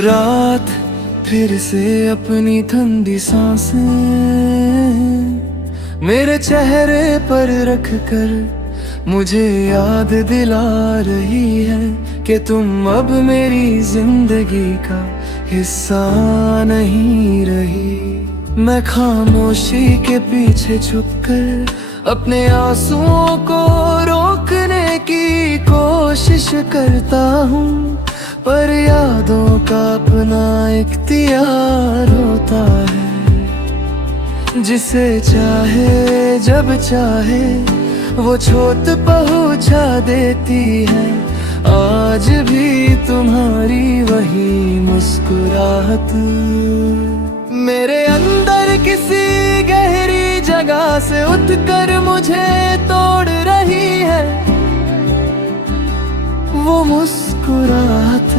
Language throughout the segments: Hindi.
रात फिर से अपनी ठंडी सांसें मेरे चेहरे पर रख कर मुझे याद दिला रही है कि तुम अब मेरी जिंदगी का हिस्सा नहीं रही। मैं खामोशी के पीछे छुपकर अपने आंसुओं को रोकने की कोशिश करता हूँ, पर यादों का अपना इख्तियार होता है। जिसे चाहे जब चाहे वो छोट पहुंचा देती है। आज भी तुम्हारी वही मुस्कुराहट मेरे अंदर किसी गहरी जगह से उठकर मुझे तोड़ रही है। वो मुस्कुराहट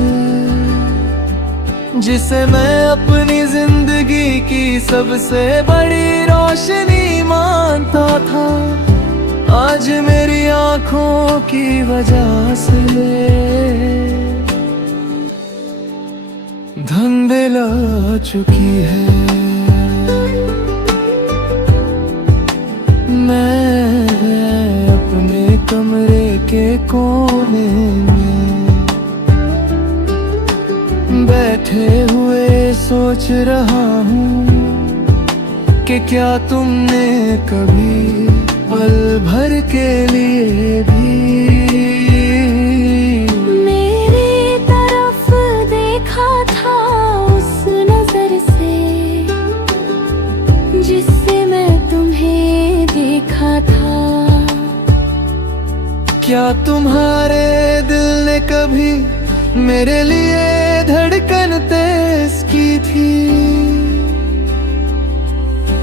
जिसे मैं अपनी जिंदगी की सबसे बड़ी रोशनी मानता था, आज मेरी आंखों की वजह से धुंधला चुकी है। मैं अपने कमरे के कोने में बैठे हुए सोच रहा हूँ कि क्या तुमने कभी पल भर के लिए भी मेरी तरफ देखा था उस नजर से जिससे मैं तुम्हें देखा था। क्या तुम्हारे दिल ने कभी मेरे लिए धड़कन तेज की थी?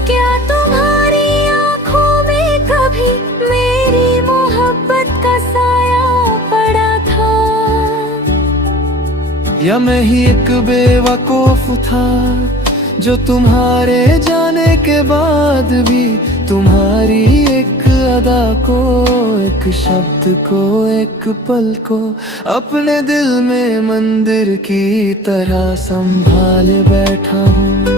क्या तुम्हारी आंखों में कभी मेरी मोहब्बत का साया पड़ा था? या मैं ही एक बेवकूफ था जो तुम्हारे जाने के बाद भी तुम्हारी एक अदा को, एक शब्द को, एक पल को अपने दिल में मंदिर की तरह संभाले बैठा हूँ।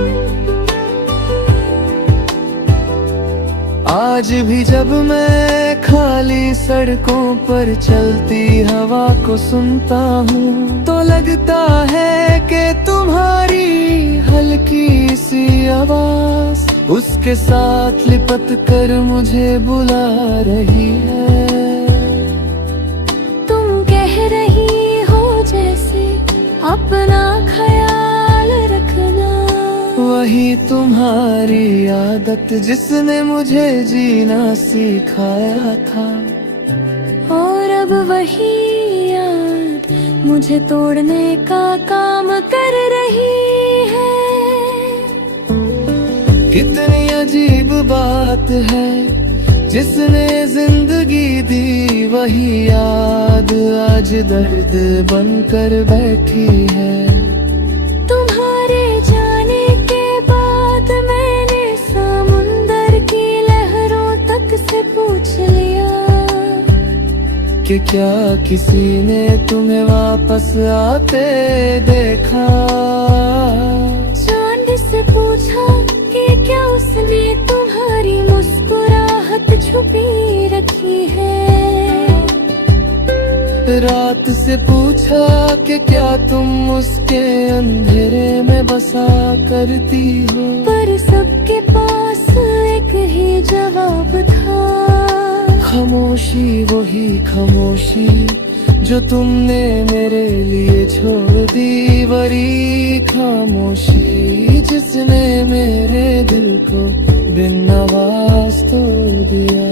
आज भी जब मैं खाली सड़कों पर चलती हवा को सुनता हूँ, तो लगता है कि तुम्हारी हल्की सी आवाज उसके साथ लिपट कर मुझे बुला रही है। तुम कह रही हो जैसे अपना ख्याल रखना, वही तुम्हारी आदत जिसने मुझे जीना सिखाया था। और अब वही याद मुझे तोड़ने का काम कर रही है। कितनी अजीब बात है, जिसने जिंदगी दी वही याद आज दर्द बनकर बैठी है। तुम्हारे जाने के बाद मैंने समुंदर की लहरों तक से पूछ लिया कि क्या किसी ने तुम्हें वापस आते देखा? चांद से पूछा कि क्या उसने तुम्हारी मुस्कुराहट छुपी रखी है? रात से पूछा कि क्या तुम उसके अंधेरे में बसा करती हो? पर सबके पास एक ही जवाब था, खामोशी, वही खामोशी जो तुमने मेरे लिए छोड़ दी। बड़ी खामोशी जिसने मेरे दिल को बिन आवाज तोड़ दिया।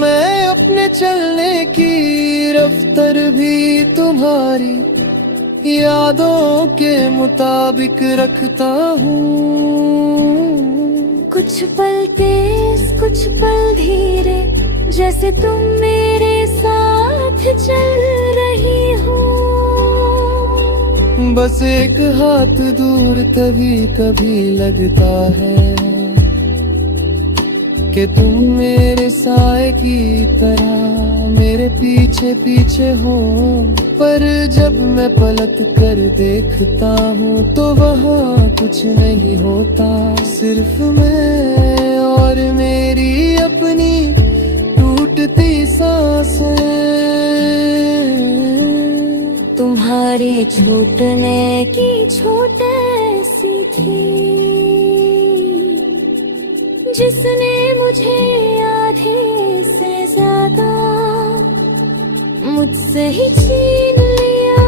मैं अपने चलने की रफ्तार भी तुम्हारी यादों के मुताबिक रखता हूँ। कुछ पल तेज कुछ पल धीरे, जैसे तुम मेरे साथ चल रही हो। बस एक हाथ दूर कभी कभी लगता है कि तुम मेरे साए की तरह मेरे पीछे पीछे हो। पर जब मैं पलट कर देखता हूँ तो वहाँ कुछ नहीं होता, सिर्फ मैं और मेरी अपनी टूटती सांसें। तुम्हारे छूटने की छूट ऐसी थी जिसने मुझे आधे से ज्यादा मुझसे ही छीन लिया।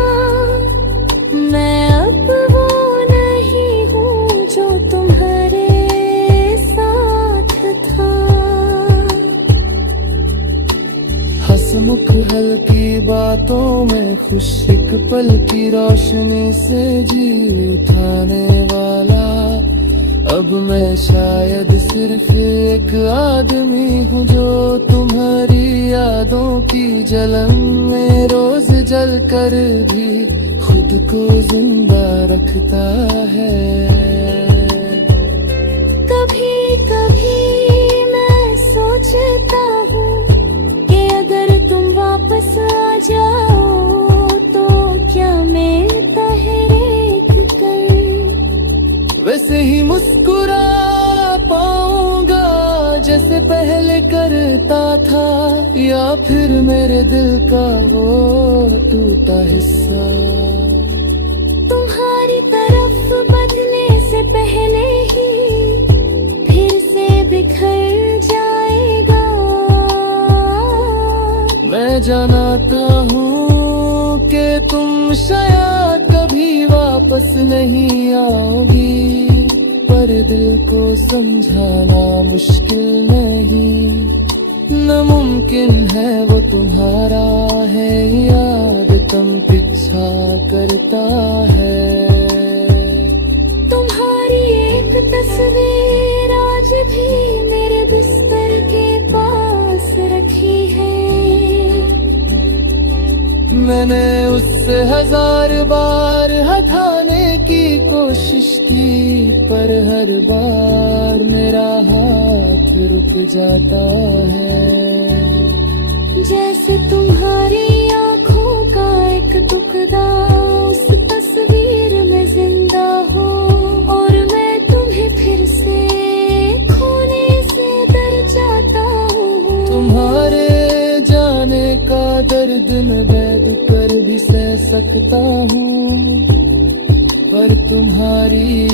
मैं अब वो नहीं हूँ जो तुम्हारे साथ था। हंसमुख हल्की बातों में खुश एक पल की रोशनी से जी उठाने वाला, अब मैं शायद सिर्फ एक आदमी हूँ जो तुम्हारी यादों की जलन में रोज जल कर भी खुद को जिंदा रखता है। कभी कभी मैं सोचता हूँ कि अगर तुम वापस आ जाओ तो क्या मिलता है एक कर। वैसे ही मुस्कुरा पाऊंगा जैसे पहले करता था, या फिर मेरे दिल का वो टूटा हिस्सा तुम्हारी तरफ बदलने से पहले ही फिर से बिखर जाएगा। मैं जानता हूँ कि तुम शायद कभी वापस नहीं आओगी, पर दिल को समझाना मुश्किल नहीं, नामुमकिन है वो तुम्हारा है याद तुम पीछा करता है। तुम्हारी एक तस्वीर आज भी मेरे बिस्तर के पास रखी है। मैंने उससे 1000 बार हटाने की कोशिश की, पर हर बार मेरा हाथ रुक जाता है। जैसे तुम्हारी आँखों का एक टुकड़ा उस तस्वीर में जिंदा हो, और मैं तुम्हें फिर से खोने से डर जाता हूँ। तुम्हारे जाने का दर्द मैं बैठ कर भी सह सकता हूँ, पर तुम्हारी